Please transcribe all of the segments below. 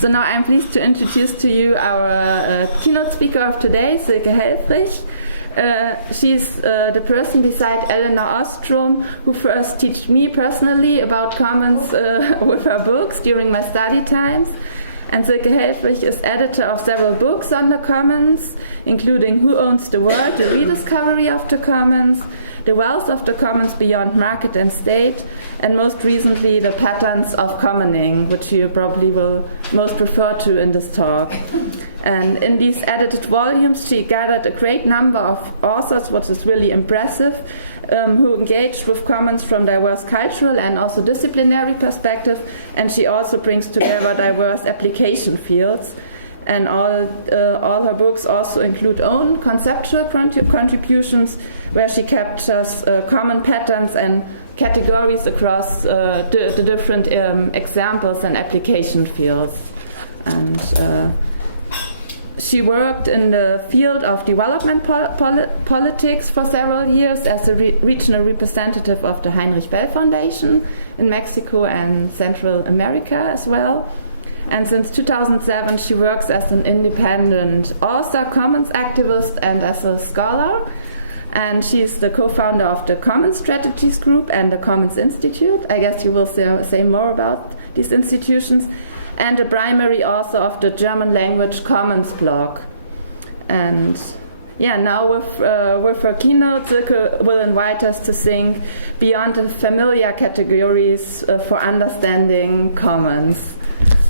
So now I'm pleased to introduce to you our keynote speaker of today, Silke Helfrich. She's the person beside Eleanor Ostrom who first taught me personally about commons with her books during my study times. And Silke Helfrich is editor of several books on the commons, including Who Owns the World? The Rediscovery of the Commons, The Wealth of the Commons Beyond Market and State, and most recently The Patterns of Commoning, which you probably will most refer to in this talk. And in these edited volumes she gathered a great number of authors, which is really impressive, who engaged with commons from diverse cultural and also disciplinary perspectives, and she also brings together diverse application fields. And all her books also include own conceptual contributions where she captures common patterns and categories across the different examples and application fields. And she worked in the field of development politics for several years as a regional representative of the Heinrich Bell Foundation in Mexico and Central America as well. And since 2007 she works as an independent author, commons activist, and as a scholar. And she's the co-founder of the Commons Strategies Group and the Commons Institute. I guess you will say more about these institutions. And the primary author of the German language Commons blog. And yeah, now with her keynote, Silke will invite us to think beyond the familiar categories for understanding commons.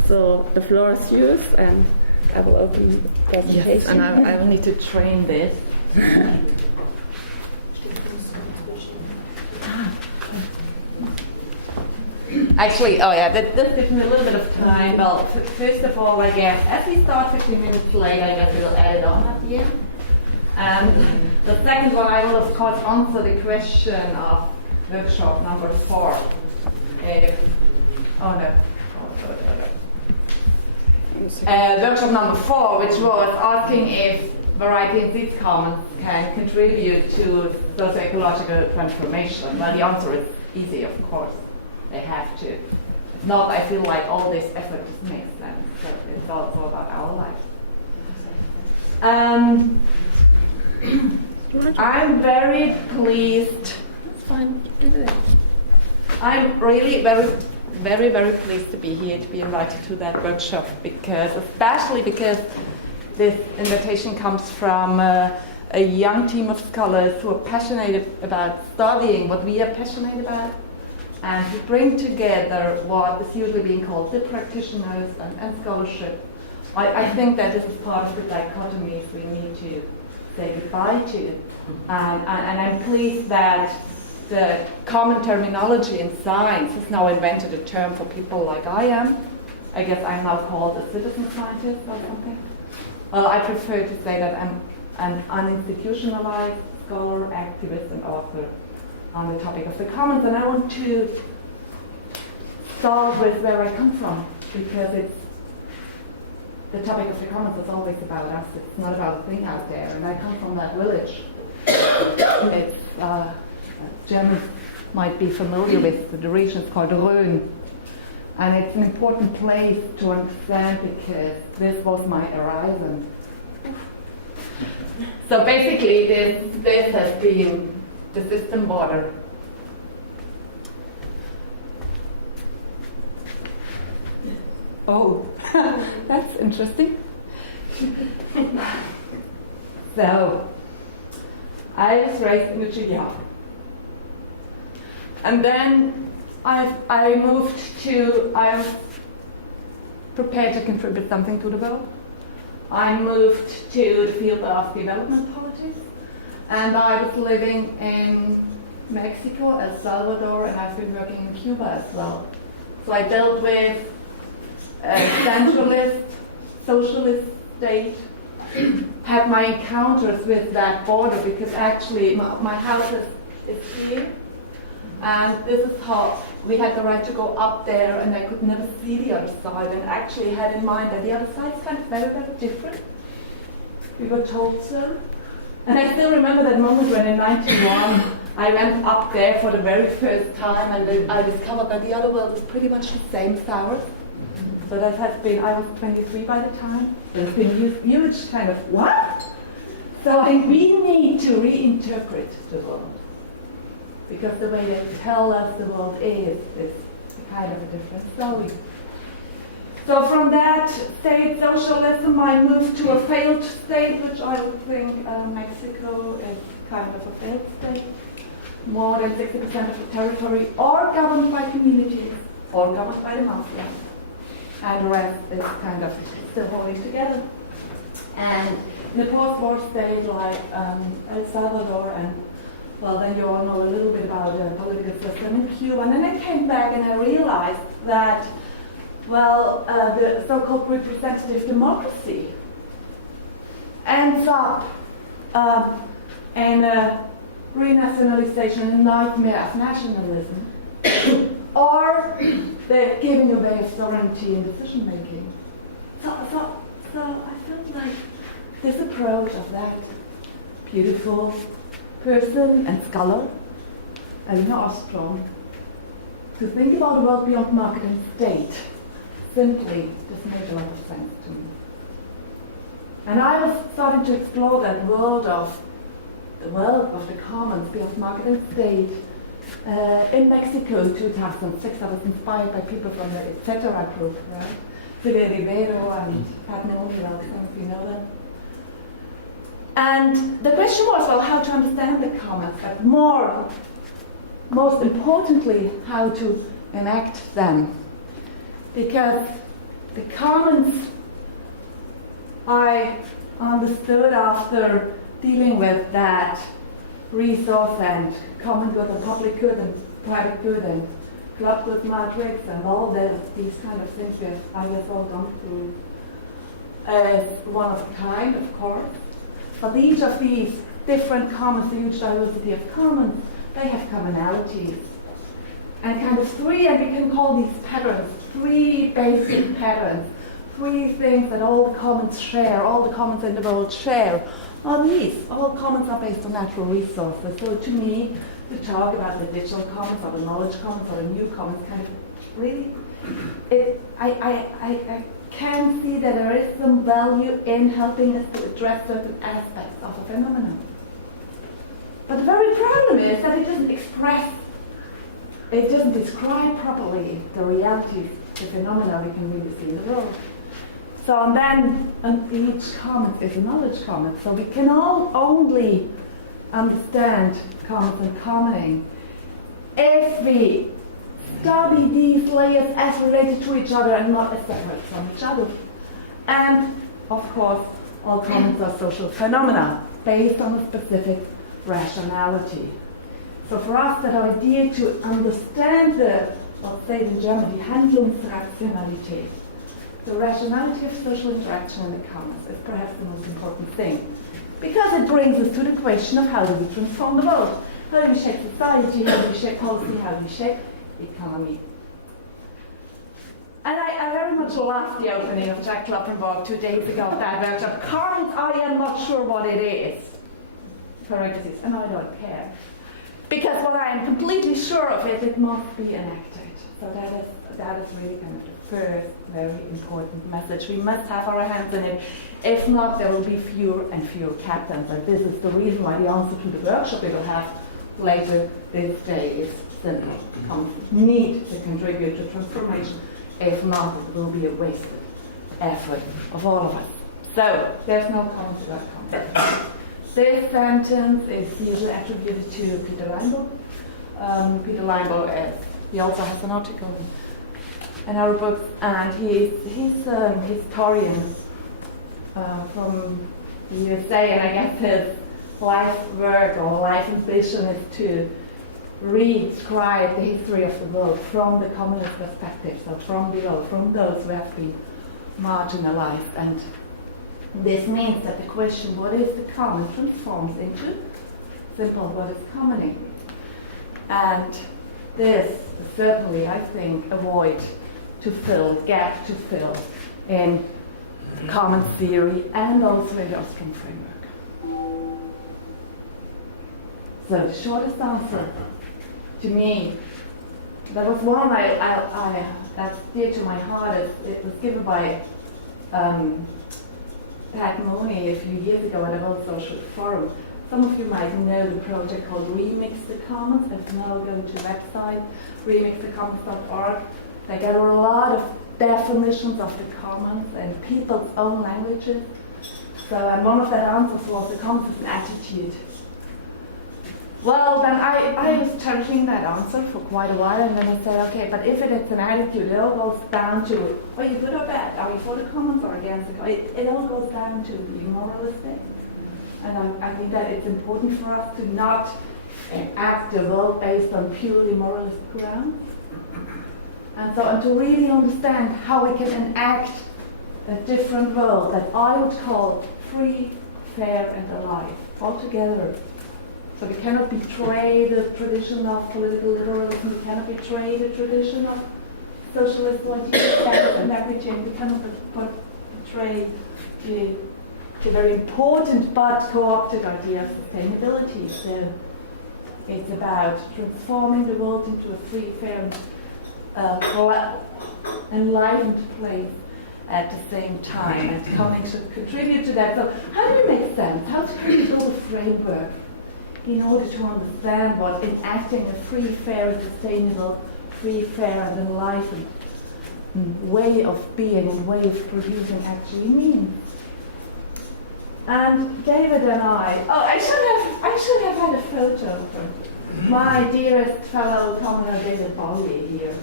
So the floor is yours, and I will open the presentation. Yes, and I will need to train this. Actually, this gives me a little bit of time. Well, first of all, I guess, as we start 15 minutes late, I guess we will add it on at the end. And the second one, I will, of course, answer the question of workshop number 4. Workshop number 4, which was asking if variety in these commons can contribute to socio-ecological transformation. Well, the answer is easy, of course. They have to. If not, I feel like all this effort just makes sense. So it's also about our lives. I'm very pleased. That's fine. I'm really very pleased to be here, to be invited to that workshop, especially because this invitation comes from a young team of scholars who are passionate about studying what we are passionate about, and to bring together what is usually being called the practitioners and scholarship. I think that this is part of the dichotomies we need to say goodbye to. And I'm pleased that the common terminology in science has now invented a term for people like I am. I guess I'm now called a citizen scientist or something. Well, I prefer to say that I'm an uninstitutionalized scholar, activist, and author on the topic of the commons, and I want to start with where I come from, because the topic of the commons is always about us. It's not about a thing out there, and I come from that village. Germans might be familiar with the region. It's called Rhön, and it's an important place to understand because this was my horizon. So basically, this has been the system border. Oh, that's interesting. So, I was raised in Chile. And then I was prepared to contribute something to the world. I moved to the field of development politics. And I was living in Mexico, El Salvador, and I've been working in Cuba as well. So I dealt with a centralist, socialist state, had my encounters with that border because actually my house is here. And this is how we had the right to go up there, and I could never see the other side, and actually had in mind that the other side is kind of very, very different. We were told so. And I still remember that moment when in 91 I went up there for the very first time, and I discovered that the other world is pretty much the same as ours. So that has been, I was 23 by the time, there's been huge kind of, what? So I think we need to reinterpret the world. Because the way they tell us the world is kind of a different story. So from that state socialism, I moved to a failed state, which I would think Mexico is kind of a failed state. More than 60% of the territory are governed by communities, or governed by the mafia. And the rest is kind of still holding together. And in a post-war state like El Salvador, and well, then you all know a little bit about the political system in Cuba. And then I came back and I realized that, well, the so-called representative democracy ends up in a renationalization, a nightmare of nationalism, or the giving away of sovereignty in decision making. So I felt like this approach of that beautiful person and scholar, Elinor Ostrom, to think about a world beyond market and state simply just made a lot of sense to me. And I was starting to explore that world of the commons beyond market and state in Mexico in 2006. I was inspired by people from the Etc. group, right? Silvia Ribeiro and Padme O'Neill, some of you know them. And the question was, well, how to understand the commons, but most importantly, how to enact them. Because the commons, I understood after dealing with that resource and common good and public good and private good and club good matrix and all these kind of things we have, I guess, all gone through as one of a kind, of course. But each of these different commons, the huge diversity of commons, they have commonalities. And kind of three, and we can call these patterns, three basic patterns, three things that all the commons share, all the commons in the world share, are these. All commons are based on natural resources. So to me, to talk about the digital commons or the knowledge commons or the new commons kind of really, I can see that there is some value in helping us to address certain aspects of a phenomenon. But the very problem is that it doesn't describe properly the realities, the phenomena we can really see in the world. So and then each common is a knowledge common. So we can all only understand commons and commoning if we study these layers as related to each other and not as separate from each other. And, of course, all commons are social phenomena based on a specific rationality. So for us, that idea to understand what's said in German, die Handlungsrationalität, the rationality of social interaction in the commons is perhaps the most important thing. Because it brings us to the question of how do we transform the world? How do we shape society? How do we shape policy? How do we shape economy? And I very much loved the opening of Jack Kloppenborg 2 days ago of that workshop. Commons, I am not sure what it is. Parentheses, and I don't care. Because what I am completely sure of is it must be enacted. So that is really kind of the first very important message. We must have our hands in it. If not, there will be fewer and fewer captains. And this is the reason why the answer to the workshop we will have later this day is simple. Commons need to contribute to transformation. If not, it will be a wasted effort of all of us. So, there's no commons without commons. This sentence is usually attributed to Peter Leinbach. Peter Leinbach, he also has an article in our books, and he's a historian from the USA, and I guess his life work or life ambition is to reascribe the history of the world from the communist perspective, so from below, from those who have been marginalized. And this means that the question, what is the common, transforms into simple, what is commoning? And this is certainly, I think, a void to fill, gap to fill in common theory and also in the Ostrom framework. So the shortest answer to me There was one that's dear to my heart. It was given by Pat Mooney a few years ago at a World Social Forum. Some of you might know the project called Remix the Commons. If now go to the website, remixthecommons.org. They gather a lot of definitions of the commons and people's own languages. So, and one of their answers was the commons is an attitude. Well, then I was cherishing that answer for quite a while, and then I said, okay, but if it's an attitude, it all goes down to, are you good or bad? Are you for the commons or against the commons? It all goes down to being moralistic. And I think that it's important for us to not act the world based on purely moralist grounds. And so, and to really understand how we can enact a different world that I would call free, fair, and alive, altogether. So we cannot betray the tradition of political liberalism, we cannot betray the tradition of socialist ideas and everything, we cannot betray the very important but co-opted idea of sustainability. So it's about transforming the world into a free, fair, and enlivened place at the same time, and coming should contribute to that. So how do we make sense? How can we build a framework in order to understand what enacting a free, fair, and sustainable, free, fair, and enlivened way of being and way of producing actually means? And David and I should have had a photo from my dearest fellow commoner David Bowie here.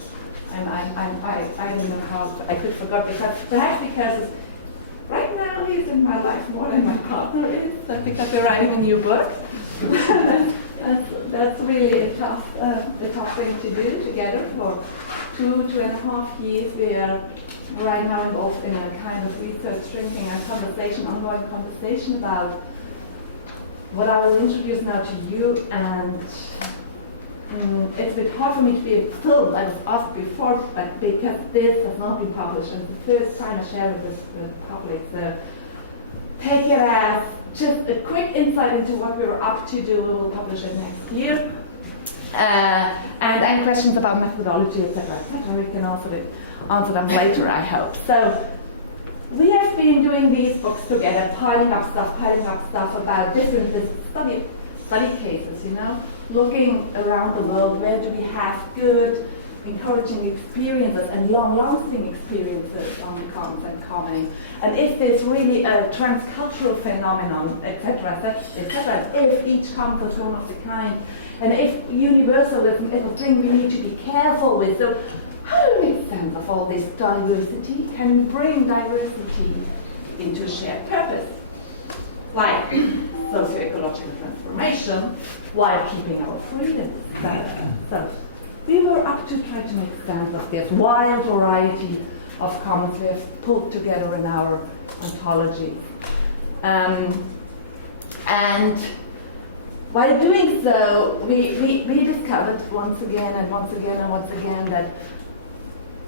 And I don't know how I could forget, perhaps because right now he's in my life more than my partner is, because we're writing a new book. that's really a tough thing to do together for 2.5 years. We are right now involved in a kind of research, thinking, and ongoing conversation about what I will introduce now to you. And it's a bit hard for me to be a film. I was asked before, but because this has not been published, and it's the first time I share this with the public, so take it as just a quick insight into what we're up to do. We will publish it next year. And any questions about methodology, etc., we can answer them later, I hope. So we have been doing these books together, piling up stuff about different study cases, looking around the world, where do we have good, encouraging experiences and long-lasting experiences on commons and commoning, and if there's really a transcultural phenomenon, etc., if each commons is one of the kind, and if universalism is a thing we need to be careful with. So how do we make sense of all this diversity? Can we bring diversity into a shared purpose, like socio-ecological transformation, while keeping our freedoms? So we were up to try to make sense of this wild variety of commons we have pulled together in our anthology. And while doing so, we discovered once again that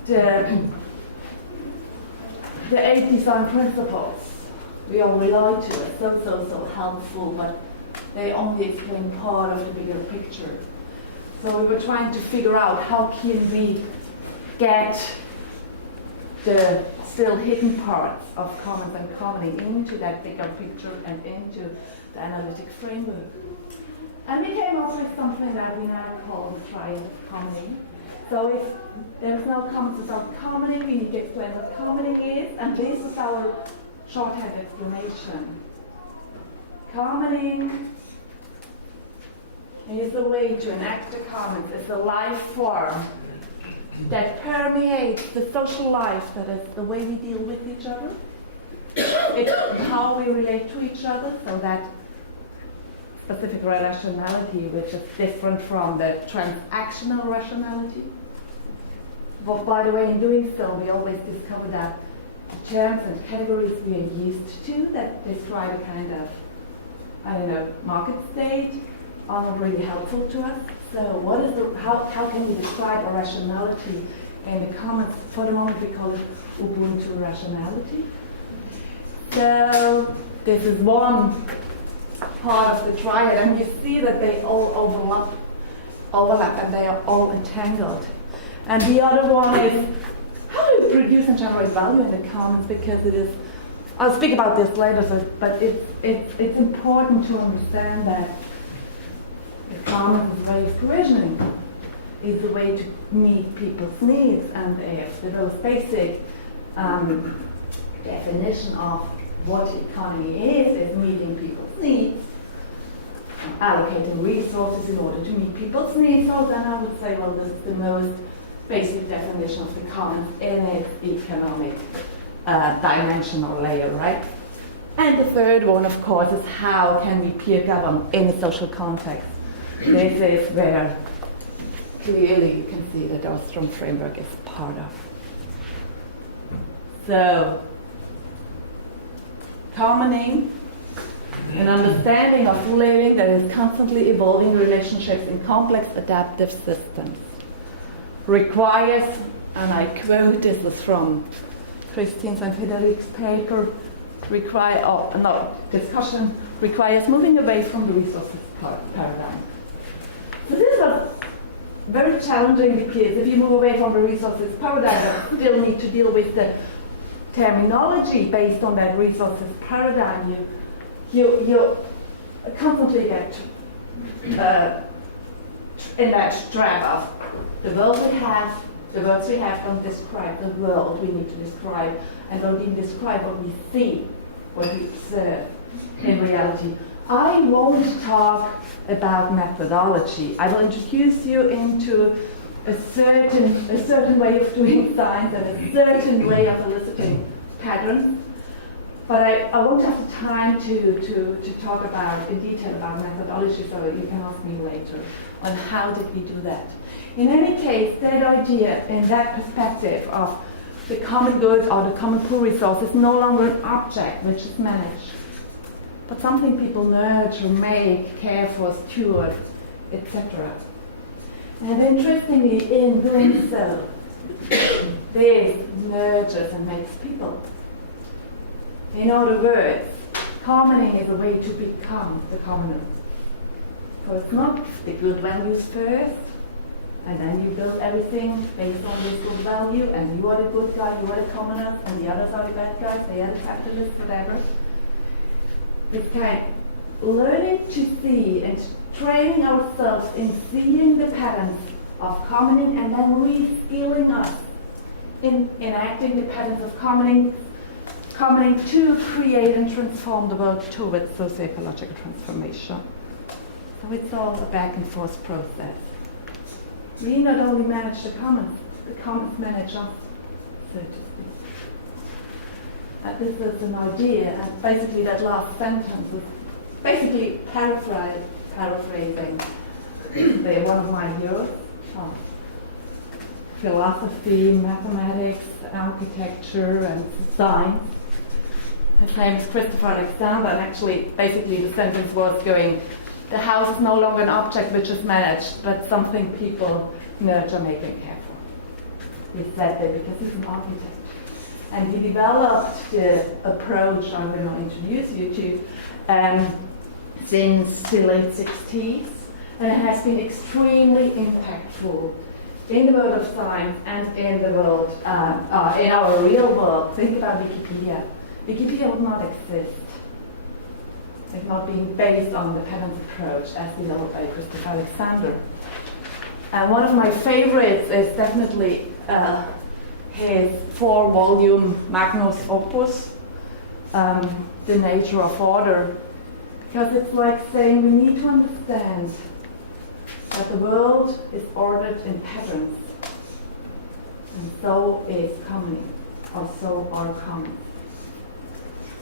the 8 design principles we all rely to are so helpful, but they only explain part of the bigger picture. So we were trying to figure out how can we get the still hidden parts of commons and commoning into that bigger picture and into the analytic framework. And we came up with something that we now call the triad of commoning. So if there's no commons without commoning, we need to explain what commoning is, and this is our shorthand explanation. Commoning is a way to enact the commons. It's a life form that permeates the social life, that is the way we deal with each other. It's how we relate to each other, so that specific rationality, which is different from the transactional rationality. But by the way, in doing so, we always discover that the terms and categories we are used to that describe a kind of, market state are not really helpful to us. So what is how can we describe a rationality in the commons? For the moment, we call it Ubuntu rationality. So this is one part of the triad, and you see that they all overlap and they are all entangled. And the other one is how do you produce and generate value in the commons, because it is, I'll speak about this later, but it's important to understand that the commons is very provisioning. Is a way to meet people's needs, and the most basic definition of what economy is meeting people's needs, allocating resources in order to meet people's needs. So then I would say, well, this is the most basic definition of the commons in its economic dimension or layer, right? And the third one, of course, is how can we peer govern in a social context. This is where clearly you can see that our strong framework is part of. So, commoning, an understanding of living that is constantly evolving relationships in complex adaptive systems, requires, and I quote, this is from Christine's and Federic's paper, discussion, requires moving away from the resources paradigm. So this was very challenging, because if you move away from the resources paradigm, you still need to deal with the terminology based on that resources paradigm. You constantly get in that trap of the world we have, the words we have don't describe the world we need to describe, and don't even describe what we see, what we observe in reality. I won't talk about methodology. I will introduce you into a certain way of doing science and a certain way of eliciting patterns. But I won't have the time to talk about in detail about methodology, so you can ask me later on how did we do that. In any case, that idea in that perspective of the common good or the common pool resource is no longer an object which is managed, but something people nurture, make, care for, steward, etc. And interestingly, in doing so, this nurtures and makes people. In other words, commoning is a way to become the commoner. So it's not the good values first, and then you build everything based on this good value, and you are the good guy, you are the commoner, and the others are the bad guys, they are the capitalists, whatever. It's kind of learning to see and training ourselves in seeing the patterns of commoning, and then reskilling us in enacting the patterns of commoning to create and transform the world towards socio-ecological transformation. So it's all a back and forth process. We not only manage the commons manage us, so to speak. This is an idea, and basically that last sentence was basically paraphrasing one of my heroes. Philosophy, mathematics, architecture, and science. His name is Christopher Alexander, and actually, basically, the sentence was going, the house is no longer an object which is managed, but something people nurture, make, and care for. He said that because he's an architect. And he developed the approach I'm going to introduce you to since the late 60s, and it has been extremely impactful in the world of science and in the world, in our real world. Think about Wikipedia. Wikipedia would not exist if not being based on the patterns approach as developed by Christopher Alexander. And one of my favorites is definitely his 4-volume magnus opus, The Nature of Order, because it's like saying we need to understand that the world is ordered in patterns, and so is commoning, or so are commons.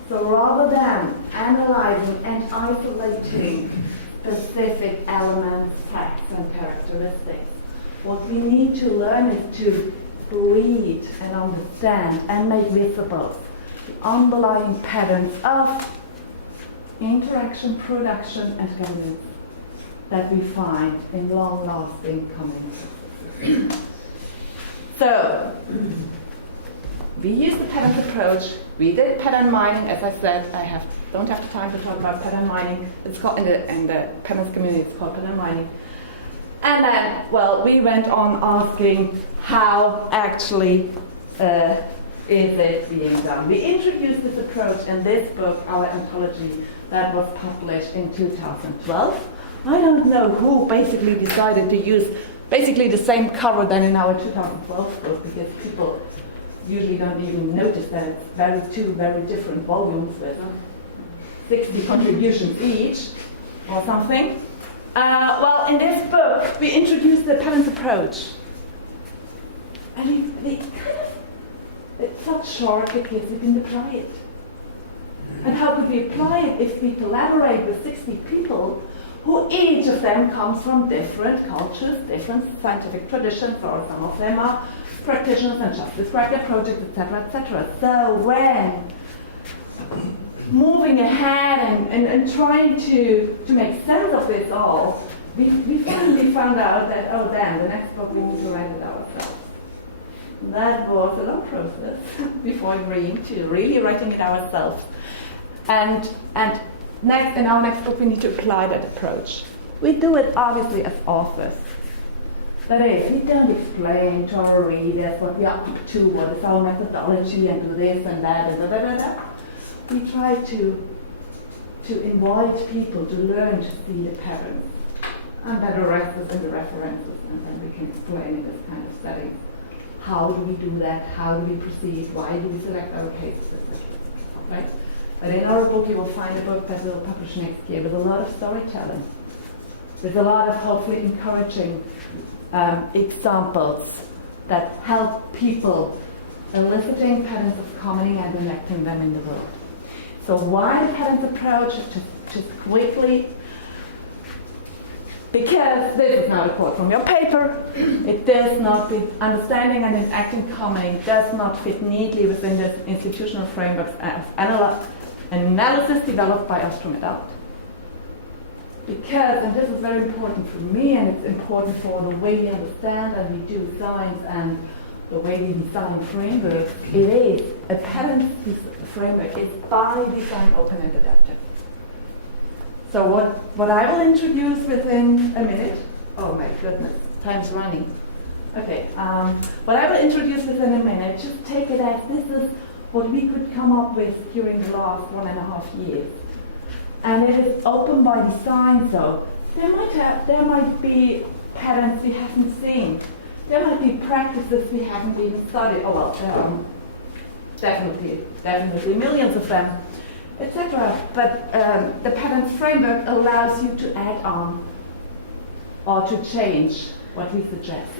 So rather than analyzing and isolating specific elements, facts, and characteristics, what we need to learn is to read and understand and make visible the underlying patterns of interaction, production, and governance that we find in long-lasting communities. So, we use the patterns approach. We did pattern mining, as I said. Don't have the time to talk about pattern mining. It's called in the patterns community. It's called pattern mining. And then, well, we went on asking how actually is it being done. We introduced this approach in this book, our anthology, that was published in 2012. I don't know who basically decided to use basically the same cover than in our 2012 book, because people usually don't even notice that it's two very different volumes with 60 contributions each or something. Well, in this book, we introduced the patterns approach. And it's not short because we didn't apply it. And how could we apply it if we collaborate with 60 people who each of them comes from different cultures, different scientific traditions, or some of them are practitioners and just describe their projects, etc., etc. So when moving ahead and trying to make sense of this all, we finally found out that, oh damn, the next book we need to write it ourselves. That was a long process before agreeing to really writing it ourselves. And next, in our next book, we need to apply that approach. We do it obviously as authors. That is, we don't explain to our readers what we are up to, what is our methodology, and do this and that, and da. We try to invite people to learn to see the patterns, and that the rest is in the references, and then we can explain in this kind of setting. How do we do that? How do we proceed? Why do we select our cases, etc. Right? But in our book, you will find a book that we'll publish next year with a lot of storytelling, with a lot of hopefully encouraging examples that help people eliciting patterns of commenting and enacting them in the world. So why the patterns approach? Just quickly, because this is not a quote from your paper. It does not fit, understanding and enacting commenting does not fit neatly within the institutional frameworks of analysis developed by Ostrom et al. Because, and this is very important for me, and it's important for the way we understand and we do science and the way we design frameworks, it is a patterns framework. It's by design open and adaptive. So what I will introduce within a minute, oh my goodness, time's running. Okay, what I will introduce within a minute, just take it as this is what we could come up with during the last 1.5 years. And it is open by design, so there might be patterns we haven't seen. There might be practices we haven't even studied. Oh well, there are definitely millions of them, etc. But the patterns framework allows you to add on or to change what we suggest.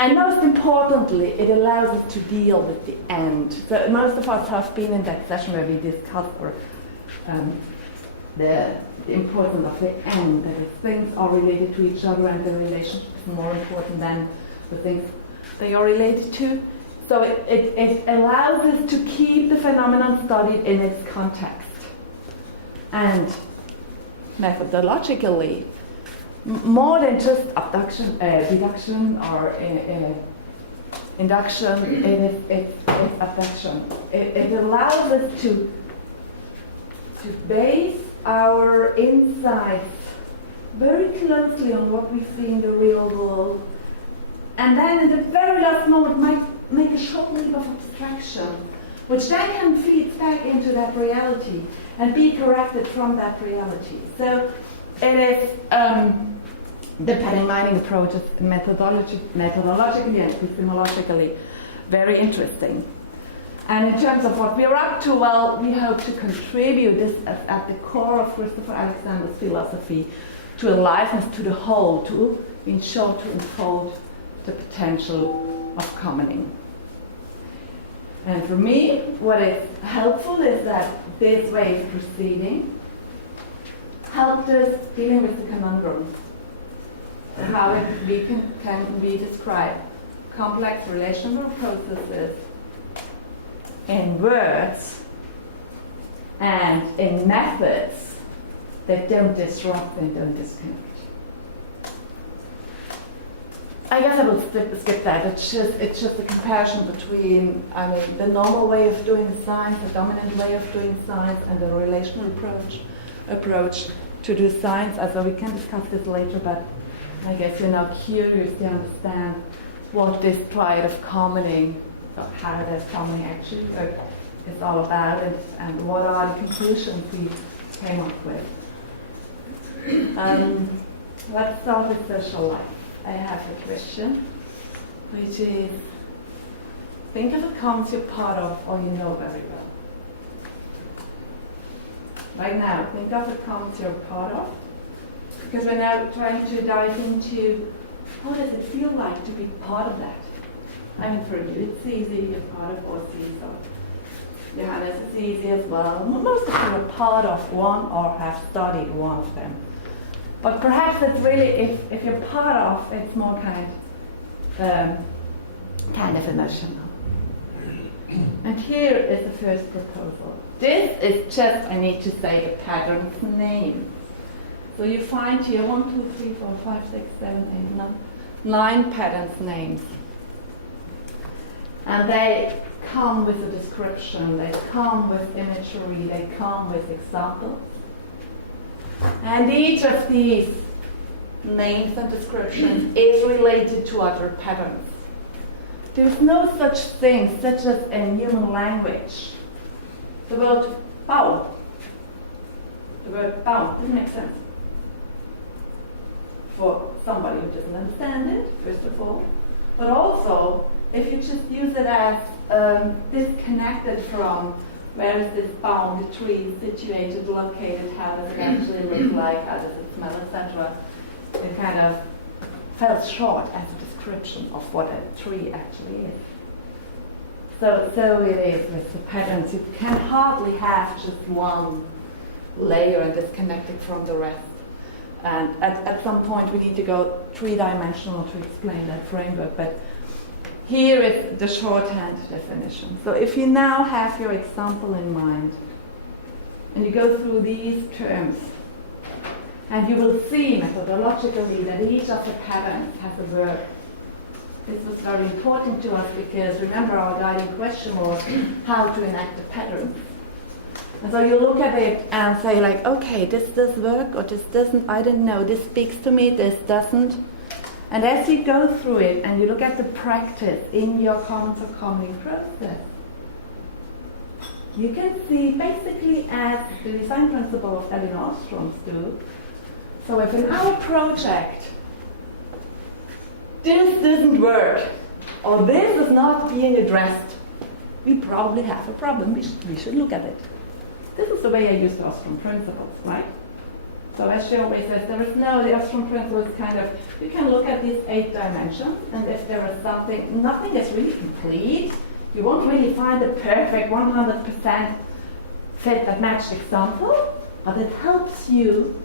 And most importantly, it allows us to deal with the end. So most of us have been in that session where we discussed the importance of the end, that things are related to each other and the relationship is more important than the things they are related to. So it allows us to keep the phenomenon studied in its context. And methodologically, more than just deduction or induction, it's abduction. It allows us to base our insights very closely on what we see in the real world, and then in the very last moment might make a short leap of abstraction, which then can feed back into that reality and be corrected from that reality. So it is the pattern mining approach is methodologically and epistemologically very interesting. And in terms of what we're up to, well, we hope to contribute this at the core of Christopher Alexander's philosophy to aliveness to the whole, to in short to unfold the potential of commenting. And for me, what is helpful is that this way of proceeding helped us dealing with the conundrum, how can we describe complex relational processes in words and in methods that don't disrupt and don't disconnect. I guess I will skip that. It's just a comparison between, the normal way of doing science, the dominant way of doing science, and the relational approach to do science. Also, we can discuss this later, but I guess you're now curious to understand what this triad of commoning, or how does commoning actually work, is all about, and what are the conclusions we came up with. Let's start with social life. I have a question, which is, think of a commons you're part of or you know very well. Right now, think of a commons you're part of, because we're now trying to dive into what does it feel like to be part of that. I mean, for you, it's easy, you're part of OC, so Johannes, it's easy as well. Most of you are part of one or have studied one of them. But perhaps it's really, if you're part of, it's more kind of emotional. And here is the first proposal. This is just, I need to say, the pattern's name. So you find here 1, 2, 3, 4, 5, 6, 7, 8, 9 patterns names. And they come with a description, they come with imagery, they come with examples. And each of these names and descriptions is related to other patterns. There's no such thing, such as in human language. The word Bau. The word Bau doesn't make sense for somebody who doesn't understand it, first of all. But also, if you just use it as disconnected from where is this bound, the tree situated, located, how does it actually look like, how does it smell, etc. It kind of fell short as a description of what a tree actually is. So it is with the patterns. You can hardly have just one layer and disconnect it from the rest. And at some point we need to go three-dimensional to explain that framework. But here is the shorthand definition. So if you now have your example in mind, and you go through these terms, and you will see methodologically that each of the patterns has a verb. This was very important to us because remember our guiding question was how to enact the pattern. And so you look at it and say like, okay, this does work or this doesn't, I don't know, this speaks to me, this doesn't. And as you go through it and you look at the practice in your commons or commoning process, you can see basically as the design principle of Elinor Ostrom's do. So if in our project this doesn't work or this is not being addressed, we probably have a problem. We should look at it. This is the way I use the Ostrom principles, right? So as she always says, there is no, the Ostrom principle is kind of, you can look at these 8 dimensions, and if there is something, nothing is really complete, you won't really find the perfect 100% fit that matched example, but it helps you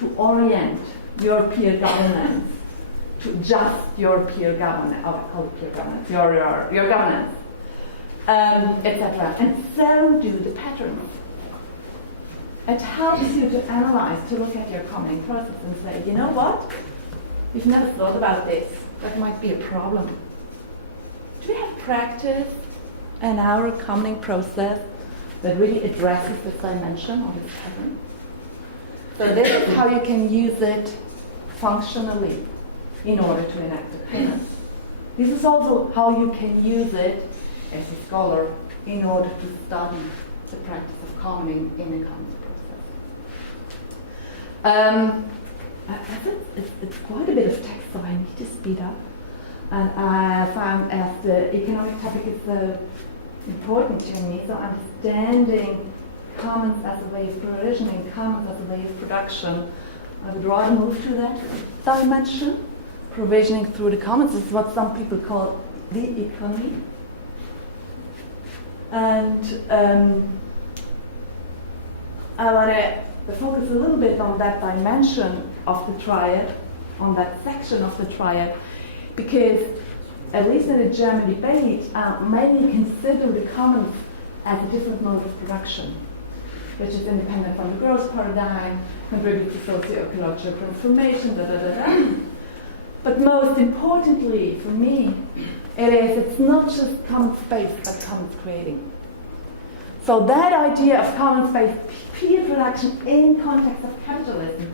to orient your peer governance to just your peer governance, I call it peer governance, your governance, etc. And so do the patterns. It helps you to analyze, to look at your commoning process and say, you know what? We've never thought about this. That might be a problem. Do we have practice in our commoning process that really addresses this dimension or this pattern? So this is how you can use it functionally in order to enact the pattern. This is also how you can use it as a scholar in order to study the practice of commoning in a commons process. I think it's quite a bit of text, so I need to speed up. And I found as the economic topic is so important to me, so understanding commons as a way of provisioning, commons as a way of production, I would rather move to that dimension. Provisioning through the commons is what some people call the economy. And I want to focus a little bit on that dimension of the triad, on that section of the triad, because at least in the German debate, many consider the commons as a different mode of production, which is independent from the growth paradigm, contributes to socio-ecological transformation, But most importantly for me, it's not just common space, but commons creating. So that idea of common space, peer production in context of capitalism,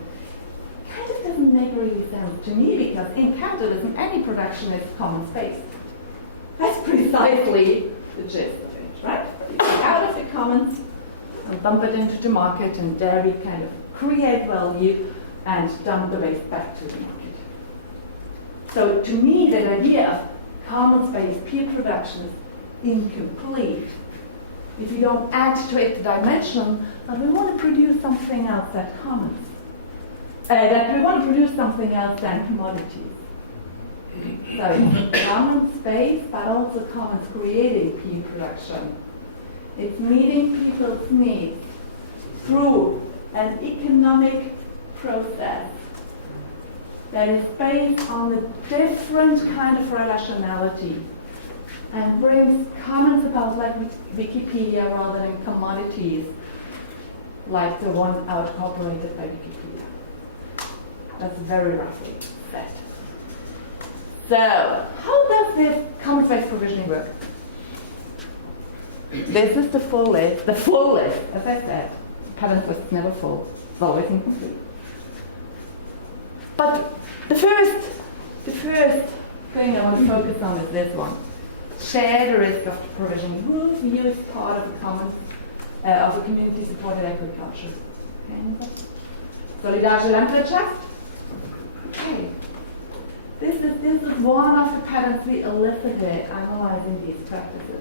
kind of this doesn't make really sense to me, because in capitalism, any production is common space. That's precisely the gist of it, right? You take out of the commons and dump it into the market, and there we kind of create value and dump the waste back to the market. So to me, that idea of common space, peer production is incomplete if you don't add to it the dimension that we want to produce something else than commons. That we want to produce something else than commodities. So it's common space, but also commons creating peer production. It's meeting people's needs through an economic process that is based on a different kind of relationality and brings comments about like Wikipedia rather than commodities like the one outcorporated by Wikipedia. That's very roughly said. So, how does this common space provisioning work? This is the full list. The full list, as I said, the pattern list is never full. It's always incomplete. But the first thing I want to focus on is this one. Share the risk of provisioning. Whose view is part of the commons of a community-supported agriculture? Okay. Solidarische Landwirtschaft? Okay. This is one of the patterns we elicited analyzing these practices.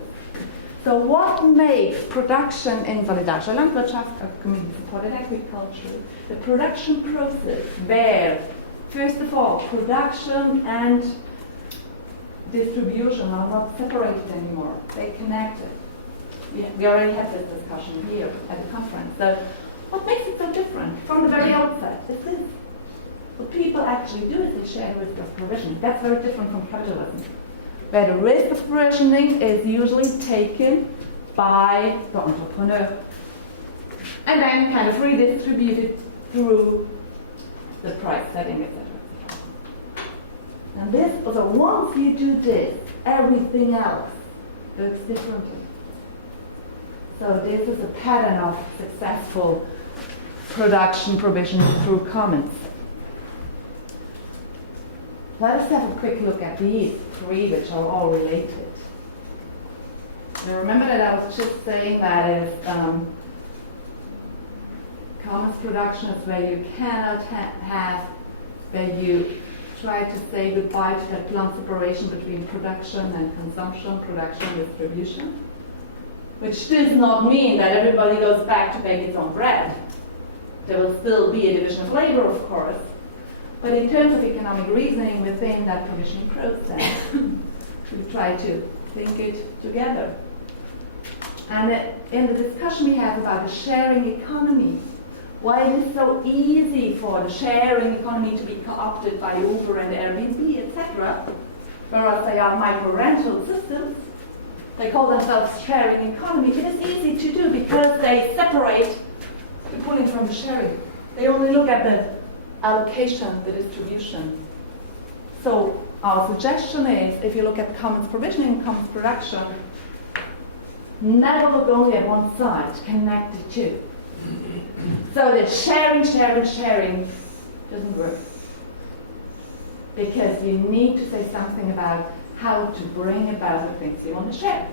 So what makes production in Solidarische Landwirtschaft, or community-supported agriculture, the production process where, first of all, production and distribution are not separated anymore. They're connected. We already had this discussion here at the conference. So what makes it so different from the very outset is this. What people actually do is they share the risk of provisioning. That's very different from capitalism, where the risk of provisioning is usually taken by the entrepreneur and then kind of redistributed through the price setting, etc. And this, so once you do this, everything else works differently. So this is a pattern of successful production provision through commons. Let us have a quick look at these three, which are all related. Now remember that I was just saying that is commons production is where you cannot have, where you try to say goodbye to that blunt separation between production and consumption, production and distribution. Which does not mean that everybody goes back to bake its own bread. There will still be a division of labor, of course. But in terms of economic reasoning within that provisioning process, we try to think it together. And in the discussion we have about the sharing economy, why it is so easy for the sharing economy to be co-opted by Uber and Airbnb, etc., whereas they are micro-rental systems, they call themselves sharing economy. It is easy to do because they separate the pooling from the sharing. They only look at the allocation, the distribution. So our suggestion is, if you look at commons provisioning and commons production, never look only at one side, connect the two. So the sharing doesn't work. Because you need to say something about how to bring about the things you want to share.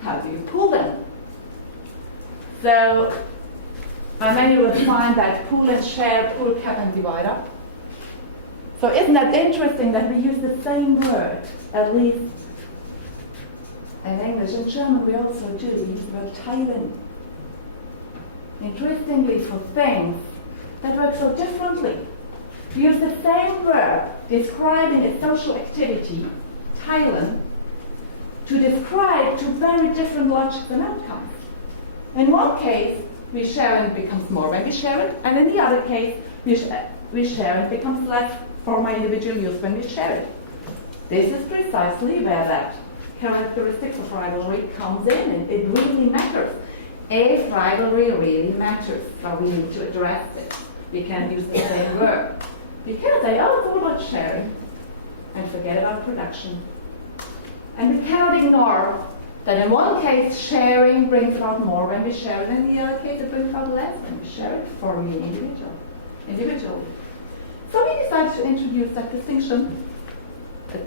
How do you pool them? So, and then you will find that pool and share, pool, cap and divide up. So isn't that interesting that we use the same word, at least in English. In German we also do, we use the word teilen. Interestingly, for things that work so differently. We use the same verb describing a social activity, teilen, to describe two very different logics and outcomes. In one case, we share and it becomes more when we share it, and in the other case, we share and it becomes less for my individual use when we share it. This is precisely where that characteristics of rivalry comes in, and it really matters. If rivalry really matters, so we need to address it. We can use the same word. Because they all talk about sharing and forget about production. And we cannot ignore that in one case sharing brings about more when we share it, and in the other case it brings about less when we share it for me individually. So decided to introduce that distinction.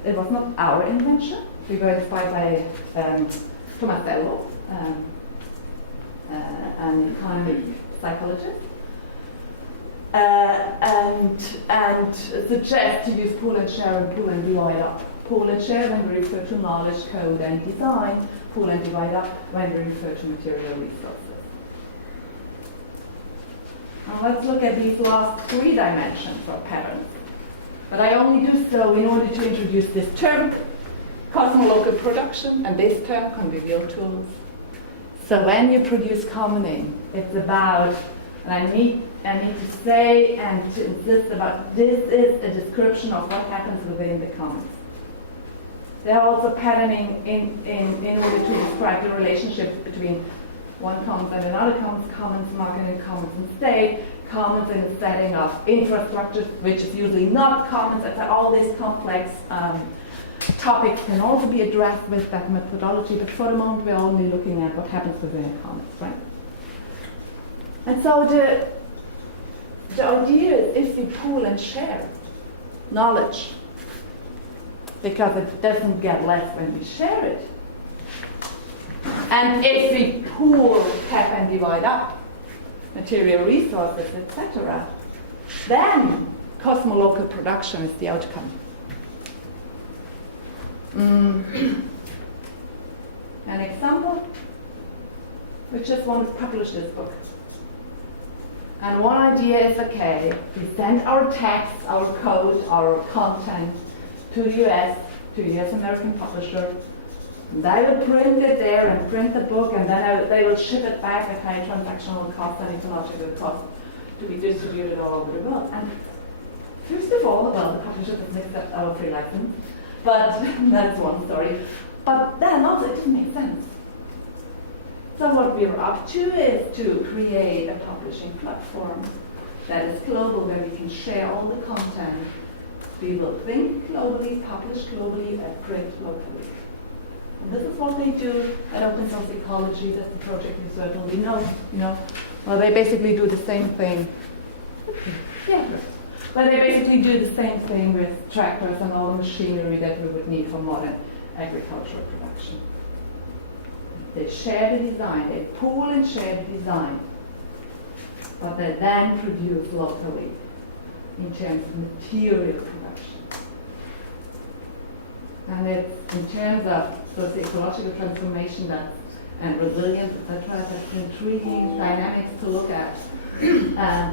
It was not our invention. We were inspired by Tomasello, an economic psychologist, and suggest to use pool and share and pool and divide up. Pool and share when we refer to knowledge, code, and design. Pool and divide up when we refer to material resources. Now let's look at these last three dimensions or patterns. But I only do so in order to introduce this term, cosmolocal production, and this term, convivial tools. So when you produce commoning, it's about, and I need to say and to insist about, this is a description of what happens within the commons. They're also patterning in order to describe the relationship between one commons and another commons, market and commons and state, commons in a setting of infrastructures, which is usually not commons, and all these complex topics can also be addressed with that methodology, but for the moment we're only looking at what happens within a commons, right? And so the idea is if we pool and share knowledge, because it doesn't get less when we share it. And if we pool, cap and divide up material resources, etc., then cosmolocal production is the outcome. An example, we just want to publish this book. And one idea is, okay, we send our text, our code, our content to the US, to a US American publisher. And they will print it there and print the book, and then they will ship it back at high transactional cost and ecological cost to be distributed all over the world. And first of all, well, the publisher doesn't accept our free license, but that's one story. But then also it didn't make sense. So what we're up to is to create a publishing platform that is global, where we can share all the content. We will think globally, publish globally, and print locally. And this is what they do at Open Source Ecology. That's the project you certainly know. Well, they basically do the same thing. Yeah. Well, they basically do the same thing with tractors and all the machinery that we would need for modern agricultural production. They share the design, they pool and share the design, but they then produce locally in terms of material production. And it's in terms of socio-ecological transformation and resilience, etc., that's intriguing dynamics to look at.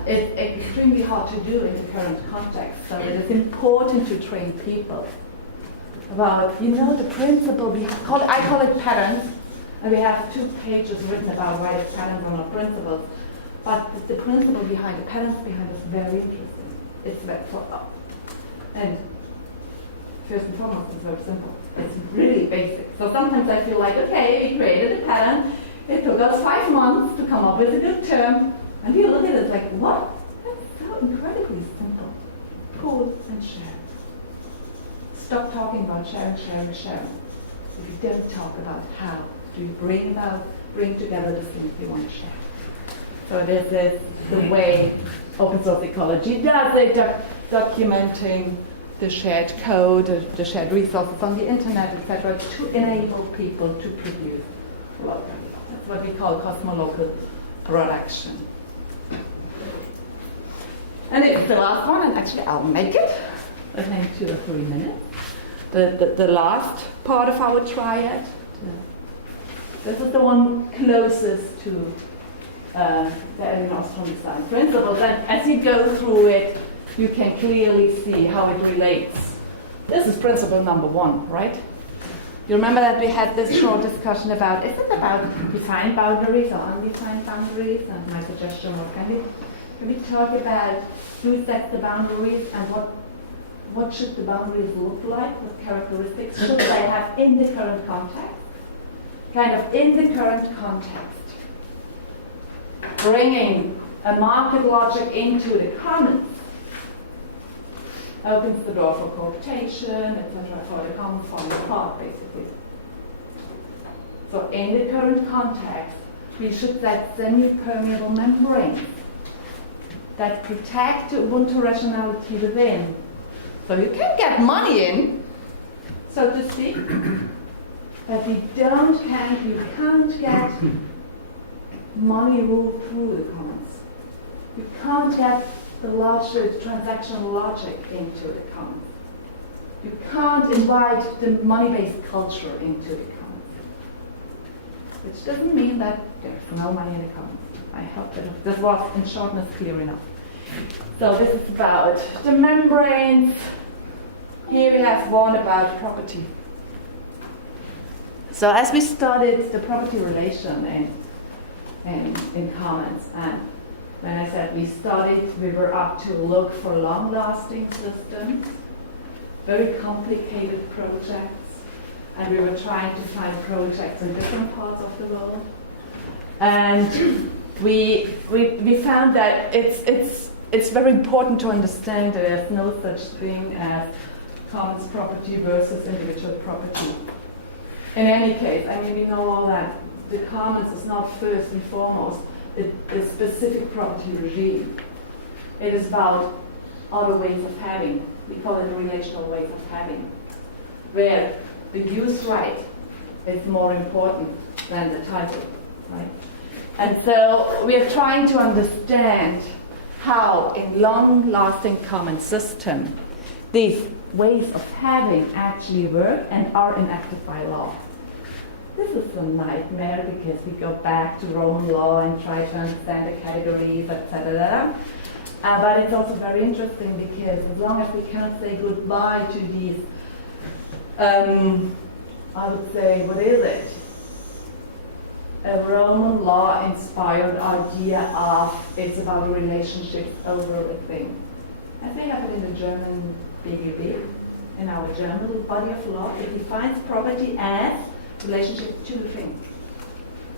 It's extremely hard to do in the current context, so it is important to train people about, the principle behind, I call it patterns, and we have 2 pages written about why it's patterns are not principles, but the principle behind, the patterns behind is very interesting. It's very, and first and foremost, it's very simple. It's really basic. So sometimes I feel like, okay, we created a pattern, it took us 5 months to come up with a good term, and you look at it like, what? That's so incredibly simple. Pool and share. Stop talking about sharing. If you don't talk about how do you bring together the things you want to share. So this is the way open source ecology does it, documenting the shared code, the shared resources on the internet, etc., to enable people to produce locally. That's what we call cosmolocal production. And it's the last one, and actually I'll make it. I think 2 or 3 minutes. The last part of our triad. This is the one closest to the Elinor Ostrom design principles. And as you go through it, you can clearly see how it relates. This is principle number 1, right? You remember that we had this short discussion about, is it about defined boundaries or undefined boundaries? And my suggestion was, can we talk about who sets the boundaries and what should the boundaries look like? What characteristics should they have in the current context? Kind of in the current context, bringing a market logic into the commons opens the door for cooptation, etc., for the commons falling apart, basically. So in the current context, we should set semi-permeable membranes that protect the Ubuntu rationality within, So you can get money in, so to speak, but you can't get money ruled through the commons. You can't get the larger transactional logic into the commons. You can't invite the money-based culture into the commons. Which doesn't mean that there's no money in the commons. I hope that this was, in shortness, clear enough. So this is about the membranes. Here we have one about property. So as we studied the property relation in commons, and when I said we studied, we were up to look for long-lasting systems, very complicated projects, and we were trying to find projects in different parts of the world. And we found that it's very important to understand that there's no such thing as commons property versus individual property. In any case, I mean, we know all that the commons is not first and foremost a specific property regime. It is about other ways of having. We call it relational ways of having, where the use right is more important than the title, right? And so we are trying to understand how, in long-lasting common system, these ways of having actually work and are enacted by law. This is a nightmare because we go back to Roman law and try to understand the categories, etc. But it's also very interesting because as long as we cannot say goodbye to these, I would say, what is it? A Roman law-inspired idea of it's about relationships over a thing. As they have it in the German BGB, in our German body of law, it defines property as relationship to the thing.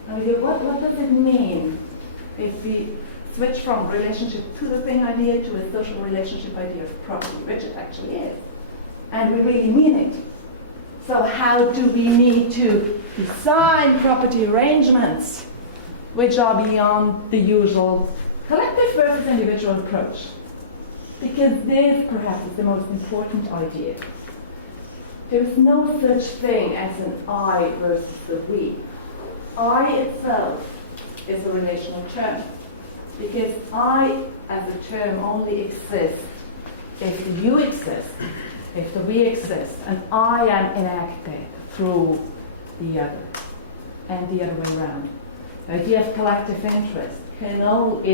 Now we go, what does it mean if we switch from relationship to the thing idea to a social relationship idea of property, which it actually is. And we really mean it. So how do we need to design property arrangements which are beyond the usual collective versus individual approach? Because this perhaps is the most important idea. There is no such thing as an I versus a we. I itself is a relational term. Because I as a term only exists if the you exist, if the we exist, and I am enacted through the other, and the other way around. The idea of collective interest can only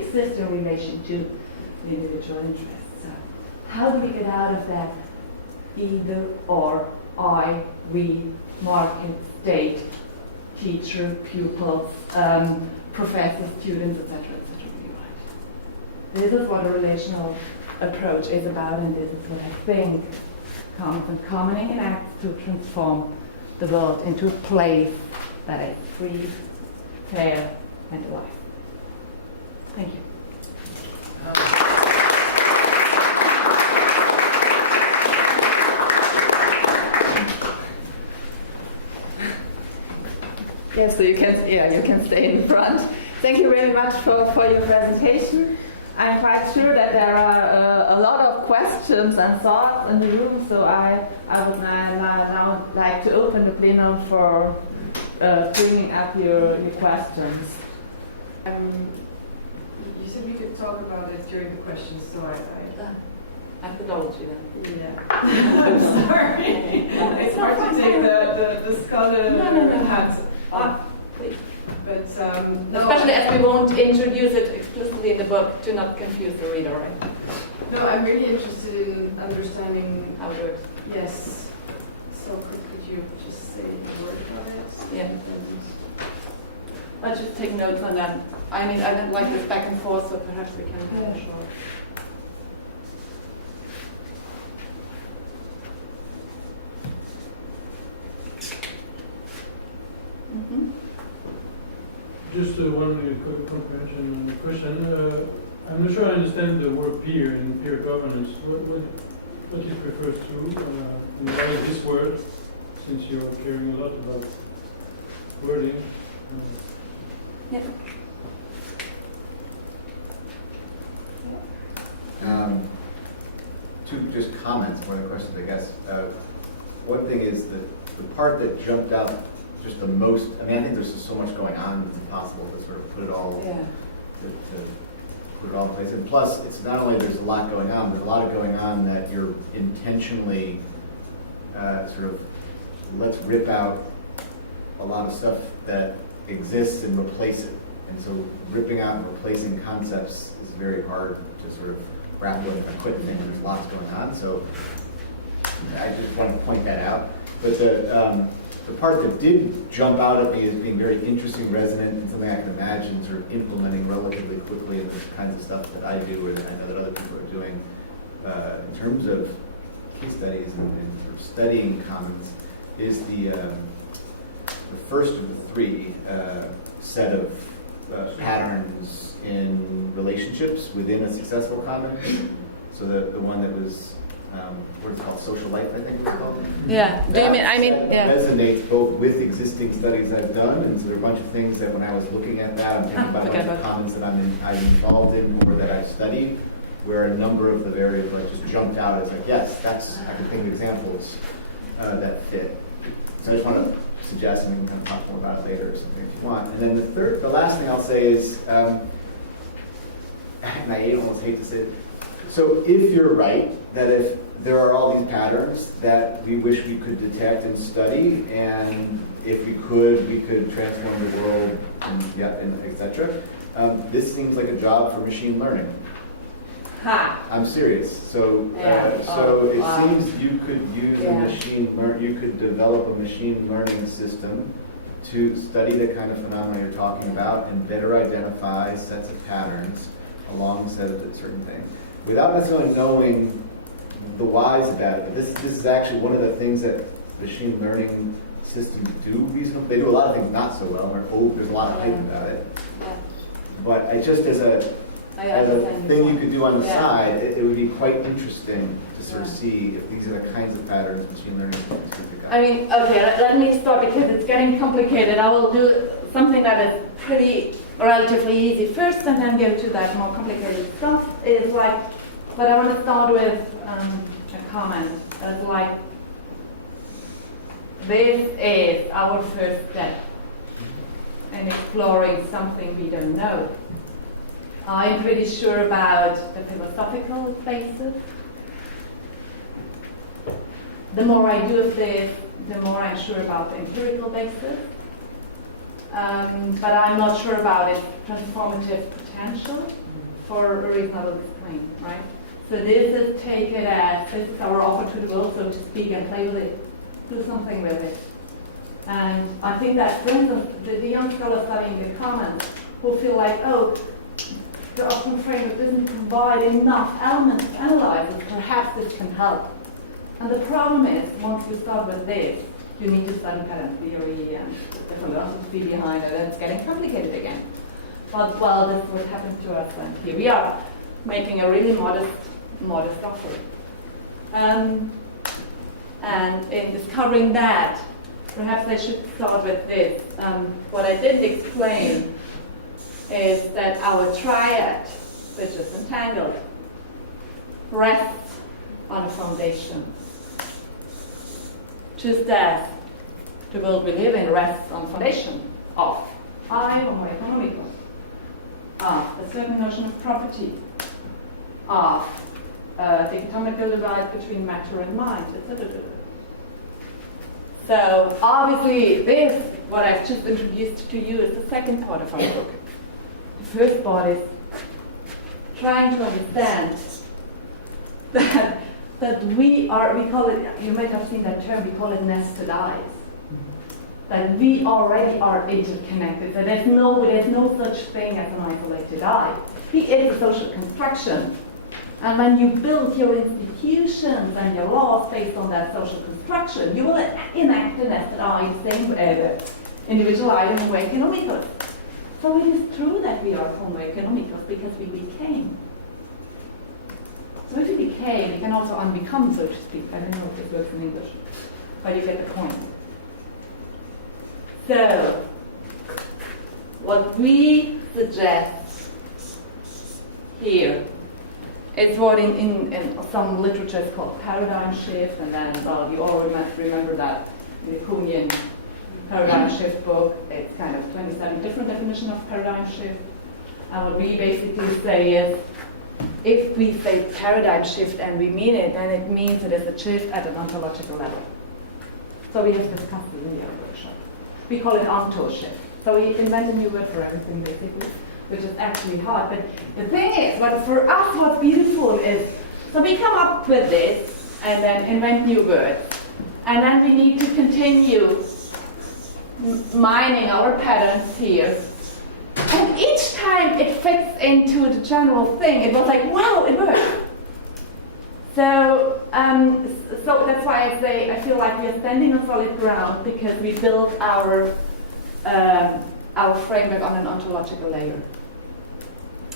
exist in relation to the individual interest. So how do we get out of that either or, I, we, market, state, teacher, pupils, professors, students, etc., This is what a relational approach is about, and this is what I think comes and commoning in acts to transform the world into a place that is free, fair, and alive. Thank you. Yes, so you can stay in front. Thank you very much for your presentation. I'm quite sure that there are a lot of questions and thoughts in the room, so I would now like to open the plenum for bringing up your questions. You said we could talk about it during the questions, so I Methodology then. Yeah. I'm sorry. It's hard to take the scholar hat off. Please. But no. Especially as we won't introduce it explicitly in the book to not confuse the reader, right? No, I'm really interested in understanding How it works. Yes. So could you just say a word about it? Yeah. I'll just take notes on that. I mean, I didn't like this back and forth, so perhaps we can have a short. Mm-hmm. Just one quick comprehension question. I'm not sure I understand the word peer and peer governance. What it refers to? And why is this word, since you're caring a lot about wording? Yeah. two just comments more than questions, I guess. One thing is that the part that jumped out just the most, I mean, I think there's just so much going on, it's impossible to sort of put it all, to put it all in place. And plus, it's not only there's a lot going on, but a lot of going on that you're intentionally sort of, let's rip out a lot of stuff that exists and replace it. And so ripping out and replacing concepts is very hard to sort of grapple with a quick thing. There's lots going on. So I just want to point that out. But the part that did jump out at me as being very interesting, resonant, and something I can imagine sort of implementing relatively quickly in the kinds of stuff that I do and I know that other people are doing in terms of case studies and sort of studying commons is the first of the three set of patterns in relationships within a successful common. So the one that was what it's called, social life, I think it was called. Yeah. Do you mean? I mean, yeah. Resonates both with existing studies I've done, and so there are a bunch of things that when I was looking at that, I'm thinking about a bunch of commons that I'm involved in or that I've studied, where a number of the variables like just jumped out as like, yes, that's I can think of examples that fit. So I just want to suggest, and we can kind of talk more about it later or something if you want. And then the last thing I'll say is, and I almost hate to say it. So if you're right, that if there are all these patterns that we wish we could detect and study, and if we could transform the world, and etc. This seems like a job for machine learning. Ha! I'm serious. So, it seems you could use you could develop a machine learning system to study the kind of phenomena you're talking about and better identify sets of patterns alongside of certain things, without necessarily knowing the whys about it. But this is actually one of the things that machine learning systems do reasonably. They do a lot of things not so well. There's a lot of hype about it. Yeah. But I just as a thing you could do on the side, it would be quite interesting to sort of see if these are the kinds of patterns machine learning systems could pick up. I mean, okay, let me start because it's getting complicated. I will do something that is pretty relatively easy first and then go to that more complicated stuff. Is like, but I want to start with a comment that's like, this is our first step in exploring something we don't know. I'm pretty sure about the philosophical basis. The more I do of this, the more I'm sure about the empirical basis. But I'm not sure about its transformative potential for a reason I will explain, right? So this is take it as, this is our offer to the world, so to speak, and play with it. Do something with it. And I think that, for instance, the young scholars studying the commons who feel like, oh, the Austin framework doesn't provide enough elements to analyze it, perhaps this can help. And the problem is, once you start with this, you need to study pattern theory and the philosophy behind it, and it's getting complicated again. But, well, this is what happened to us, and here we are, making a really modest offer. And in discovering that, perhaps I should start with this. What I didn't explain is that our triad, which is entangled, rests on a foundation. Just as the world we live in rests on foundation of homo economicus, of a certain notion of property, of dichotomical divide between matter and mind, etc. So obviously this, what I've just introduced to you, is the second part of our book. The first part is trying to understand that we call it, you might have seen that term, we call it nested eyes. That we already are interconnected, that there's no such thing as an isolated eye. It is a social construction. And when you build your institutions and your laws based on that social construction, you will enact the nested eye the same way the individual eye and homo economicus. So it is true that we are homo economicus because we became. So if we became, we can also unbecome, so to speak. I don't know if this works in English, but you get the point. So, what we suggest here It's what in some literature is called paradigm shift, and then, well, you all remember that the Kuhnian paradigm shift book. It's kind of 27 different definitions of paradigm shift. And what we basically say is, if we say paradigm shift and we mean it, then it means it is a shift at an ontological level. So we have discussed it in the other workshop. We call it onto shift. So we invent a new word for everything, basically, which is actually hard. But the thing is, for us, what's beautiful is, so we come up with this and then invent new words. And then we need to continue mining our patterns here. And each time it fits into the general thing, it was like, wow, it worked. So that's why I say I feel like we are standing on solid ground because we built our framework on an ontological layer.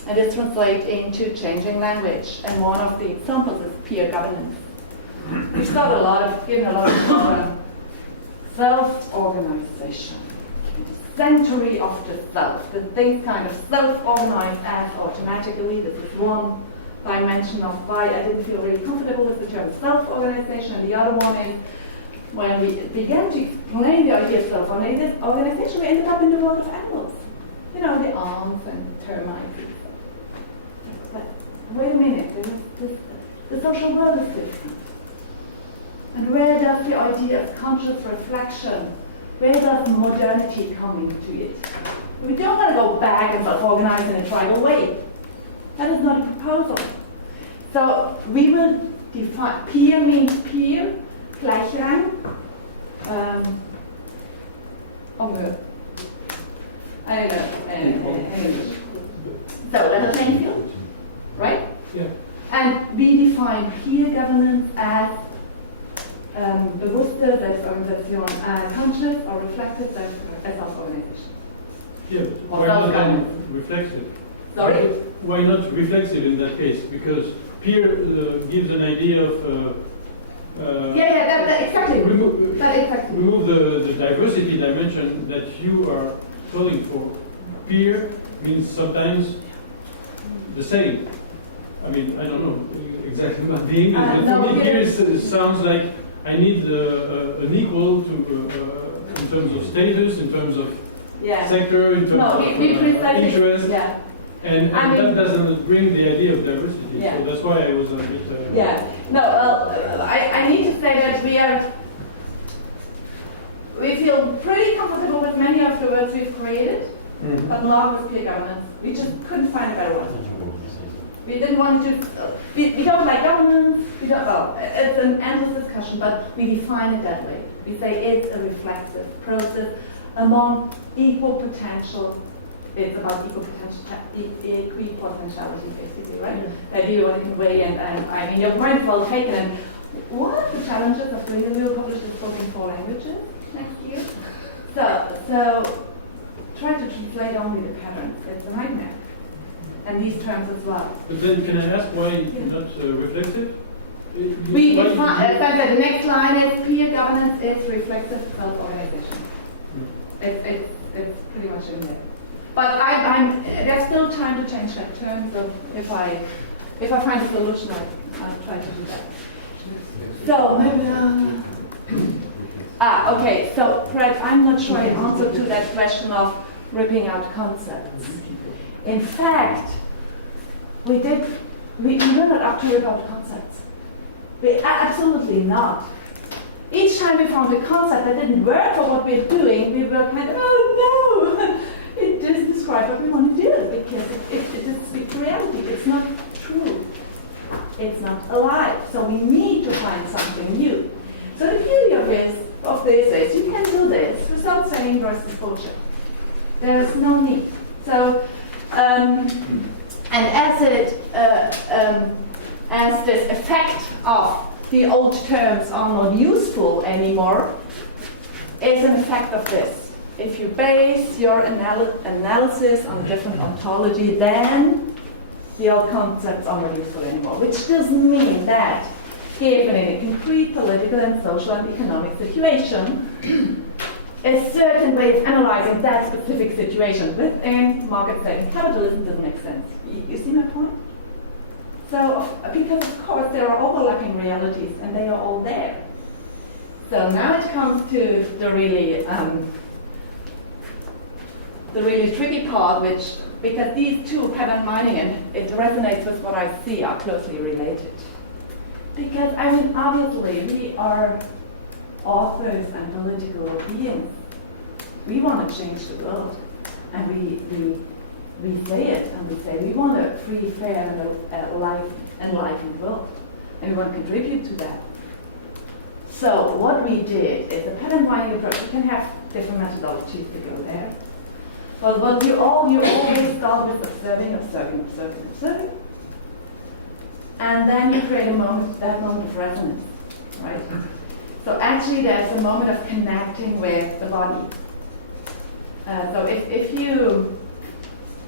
And this translates into changing language. And one of the examples is peer governance. We've given a lot of self-organization. Century of the self. The things kind of self-organize as automatically. This is one dimension of why I didn't feel really comfortable with the term self-organization. And the other one is when we began to explain the idea of self-organization, we ended up in the world of animals. You know, the ants and termites and stuff. But wait a minute, the social world is different. And where does the idea of conscious reflection, where does modernity come into it? We don't want to go back and self-organize in a tribal way. That is not a proposal. So we will define, peer means peer, Gleichrang, so level playing field, right? Yeah. And we define peer governance as bewusste Selbstorganisation, conscious or reflective self-organization. Yeah, but why not then reflexive? Sorry? Why not reflexive in that case? Because peer gives an idea of exactly. remove the diversity dimension that you are calling for. Peer means sometimes the same. I mean, I don't know exactly what the English, but to me peer sounds like I need an equal to in terms of status, in terms of sector, in terms of interest. Yeah. And that doesn't bring the idea of diversity, so that's why I was a bit... I need to say that we feel pretty comfortable with many of the words we've created, but not with peer governance. We just couldn't find a better one. We didn't want to, we don't like governance, it's an endless discussion, but we define it that way. We say it's a reflexive process among equal potential. It's about equipotentiality, basically, right? That you can weigh, and I mean, your point is well taken. And one of the challenges of doing we will publish this book in 4 languages next year. So try to translate only the patterns. It's a nightmare. And these terms as well. But then, can I ask why not reflexive? We define, the next line is peer governance is reflexive self-organization. It's pretty much in there. But there's still time to change that term, so if I find a solution, I'll try to do that. So maybe okay, so perhaps I'm not sure I answered to that question of ripping out concepts. In fact, we were not up to rip out concepts. Absolutely not. Each time we found a concept that didn't work for what we're doing, we were kind of, oh no! It doesn't describe what we want to do because it doesn't speak to reality. It's not true. It's not alive. So we need to find something new. So the beauty of this is you can do this without saying versus bullshit. There is no need. So, and as this effect of the old terms are not useful anymore, it's an effect of this. If you base your analysis on a different ontology, then the old concepts are not useful anymore. Which doesn't mean that, given in a concrete political and social and economic situation, a certain way of analyzing that specific situation within market-setting capitalism doesn't make sense. You see my point? So, because of course there are overlapping realities and they are all there. So now it comes to the really tricky part, because these two, pattern mining and it resonates with what I see, are closely related. Because, I mean, obviously we are authors and political beings. We want to change the world, and we say it, and we say we want a free, fair, and enlightened world, and we want to contribute to that. So what we did is a pattern mining approach. You can have different methodologies to go there, but what you always start with observing, and then you create that moment of resonance, right? So actually, there's a moment of connecting with the body. So if you,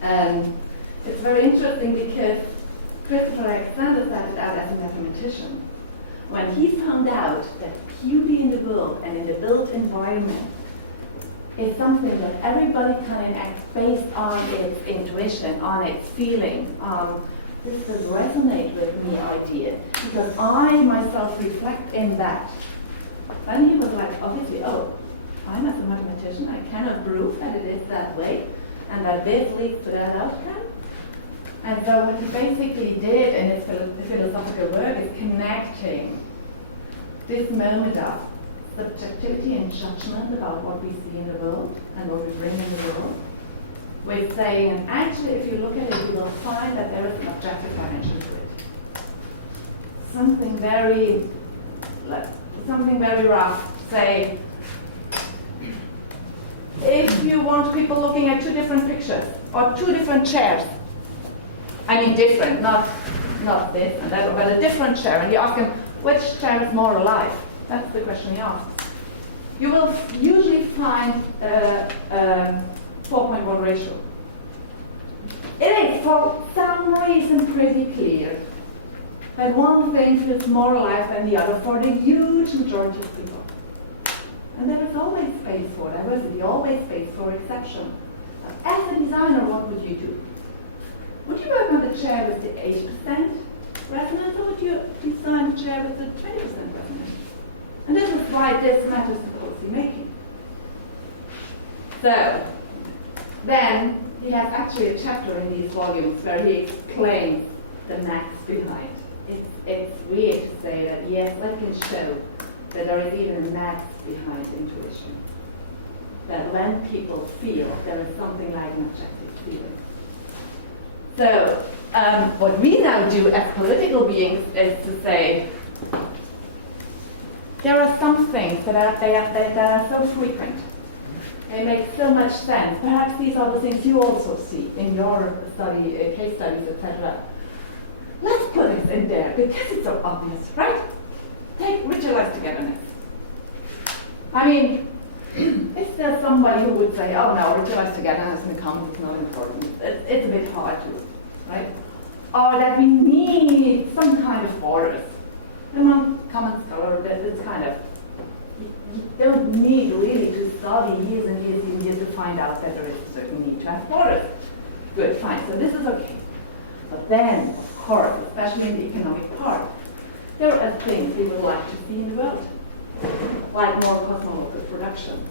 it's very interesting because Christopher Alexander started out as a mathematician. When he found out that beauty in the world and in the built environment is something that everybody can enact based on its intuition, on its feeling, this does resonate with me idea, because I myself reflect in that. Then he was like, obviously, oh, I'm as a mathematician, I cannot prove that it is that way, and that this leads to that outcome. And so what he basically did in his philosophical work is connecting this moment of subjectivity and judgment about what we see in the world and what we bring in the world with saying, and actually if you look at it, you will find that there is an objective dimension to it. Something very rough. Say, if you want people looking at two different pictures or two different chairs, I mean different, not this and that, but a different chair, and you ask them, which chair is more alive? That's the question you ask. You will usually find a 4.1 ratio. It is for some reason pretty clear that one thing feels more alive than the other for the huge majority of people. And there is always space for diversity, always space for exception. As a designer, what would you do? Would you work on the chair with the 80% resonance, or would you design a chair with the 20% resonance? And this is why this matters in policy making. So, then he has actually a chapter in these volumes where he explains the maths behind. It's weird to say that, yes, I can show that there is even a maths behind intuition. That when people feel, there is something like an objective feeling. So, what we now do as political beings is to say, there are some things that are so frequent. They make so much sense. Perhaps these are the things you also see in your study, case studies, etc. Let's put it in there because it's so obvious, right? Take ritualized togetherness. I mean, is there somebody who would say, oh no, ritualized togetherness in commons is not important? It's a bit hard to, right? Or that we need some kind of borders. Among common scholars, it's kind of, you don't need really to study years and years and years to find out that there is a certain need to have borders. Good, fine, so this is okay. But then, of course, especially in the economic part, there are things we would like to see in the world, like more cosmological production.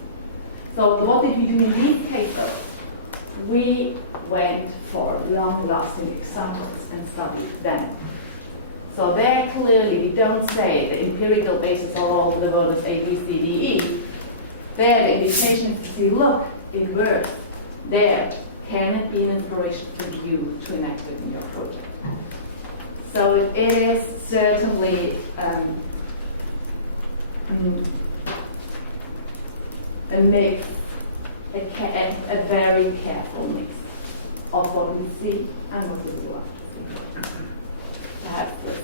So what did we do in these cases? We went for long-lasting examples and studied them. So there clearly we don't say the empirical basis all over the world is A, B, C, D, E. There the indication is to see, look, it works. There, can it be an inspiration for you to enact it in your project? So it is certainly a mix, a very careful mix of what we see and what we would like to see.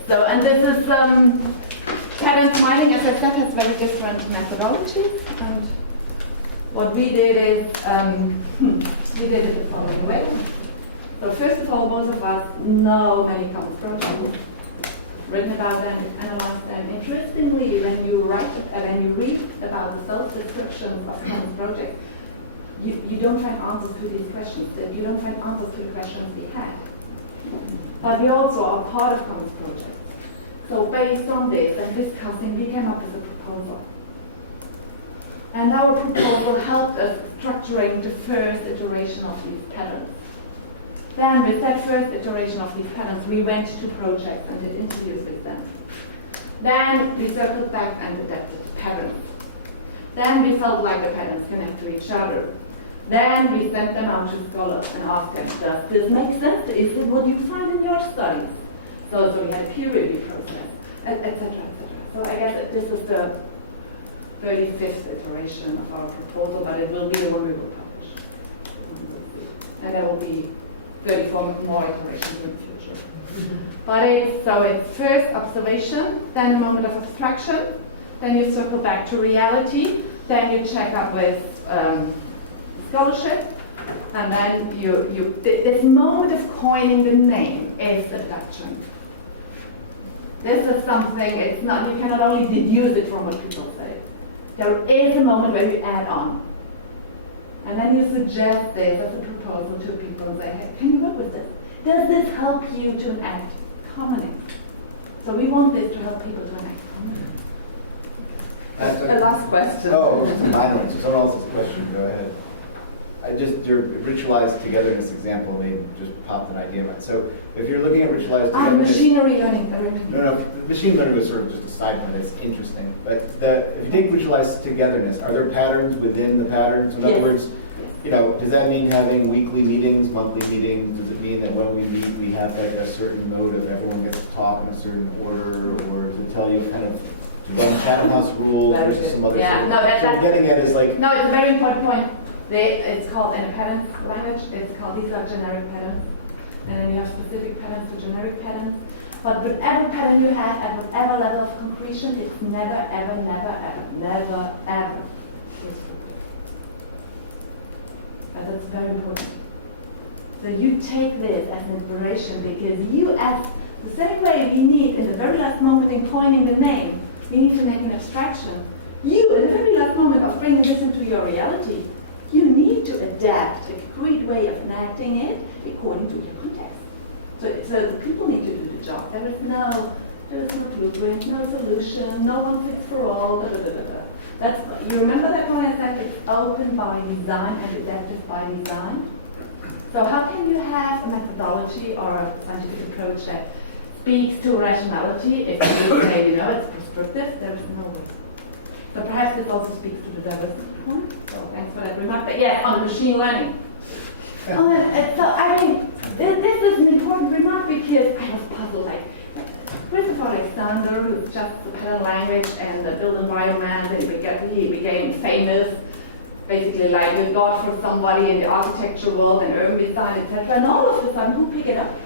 So, and this is pattern mining, as I said, has very different methodologies. And what we did is we did it the following way. So first of all, most of us know many common projects, written about them, analyzed them. Interestingly, when you read about the self-descriptions of common projects, you don't find answers to these questions. You don't find answers to the questions we had. but we also are part of commons projects. So based on this and discussing, we came up with a proposal. And our proposal helped us structuring the first iteration of these patterns. Then with that first iteration of these patterns, we went to projects and did interviews with them. Then we circled back and adapted the patterns. Then we felt like the patterns connect to each other. Then we sent them out to scholars and asked them, does this make sense? Is it what you find in your studies? So we had a peer review process, etc., etc. So I guess this is the 35th iteration of our proposal, but it will be the one we will publish. And there will be 34 more iterations in the future. But it's first observation, then a moment of abstraction, then you circle back to reality, then you check up with scholarship, and then this moment of coining the name is the deduction. This is something, it's not, you cannot only deduce it from what people say. There is a moment where you add on. And then you suggest this as a proposal to people and say, hey, can you work with this? Does this help you to enact commoning? So we want this to help people to enact commoning. The last question. Oh, my one. So someone else's question. Go ahead. Your ritualized togetherness example just popped an idea in my. So if you're looking at ritualized togetherness, machinery learning. No, machine learning was sort of just a side one that's interesting. But if you take ritualized togetherness, are there patterns within the patterns? In other words, does that mean having weekly meetings, monthly meetings? Does it mean that when we meet, we have like a certain mode of everyone gets to talk in a certain order, or to tell you kind of to run Chatham House rules versus some other? Yeah, what I'm getting at is like. No, it's a very important point. It's called in a patterns language. It's called these are generic patterns, and then you have specific patterns to generic patterns. But whatever pattern you have at whatever level of concretion, it's never, ever, never, ever, never, ever. And that's very important. So you take this as an inspiration because you, as the same way we need in the very last moment in coining the name, we need to make an abstraction. You, in the very last moment of bringing this into your reality, you need to adapt a concrete way of enacting it according to your context. So the people need to do the job. There is no blueprint, no solution, no one fits for all. Da, da, da, da. You remember that point I said it's open by design and adaptive by design? So how can you have a methodology or a scientific approach that speaks to rationality if you say, it's prescriptive? There is no way. So perhaps this also speaks to the diversity point. So thanks for that remark. But yes, on machine learning. Yeah. This is an important remark because I was puzzled. Christopher Alexander, who's just the pattern language and the built environment, and he became famous, basically like a god for somebody in the architecture world and urban design, etc. And all of a sudden, who picked it up?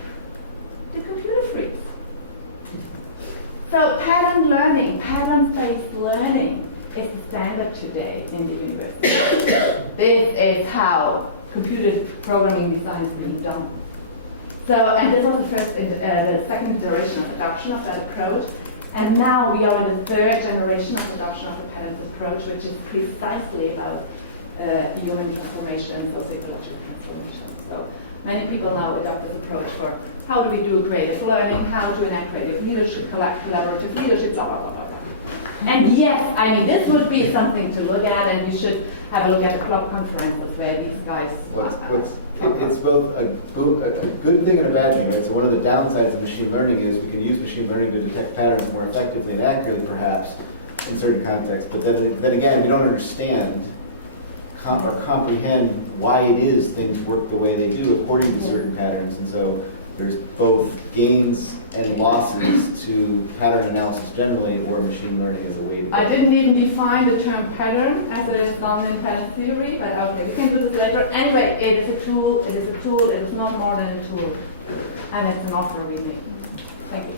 The computer freaks. So pattern learning, pattern-based learning is the standard today in the university. This is how computer programming design is being done. So, and this was the second iteration of adoption of that approach. And now we are in the third generation of adoption of the patterns approach, which is precisely about human transformation, socio-ecological transformation. So many people now adopt this approach for how do we do creative learning, how to enact creative leadership, collaborative leadership, blah, blah, blah, blah, blah. And yes, this would be something to look at, and you should have a look at the club conferences where these guys... It's both a good thing and a bad thing, right? So one of the downsides of machine learning is we can use machine learning to detect patterns more effectively and accurately, perhaps, in certain contexts. But then again, we don't understand or comprehend why it is things work the way they do according to certain patterns. And so there's both gains and losses to pattern analysis generally, or machine learning as a way to... I didn't even define the term pattern as it is done in pattern theory, but okay, we can do this later. Anyway, it is a tool, it is not more than a tool, and it's an offer we make. Thank you.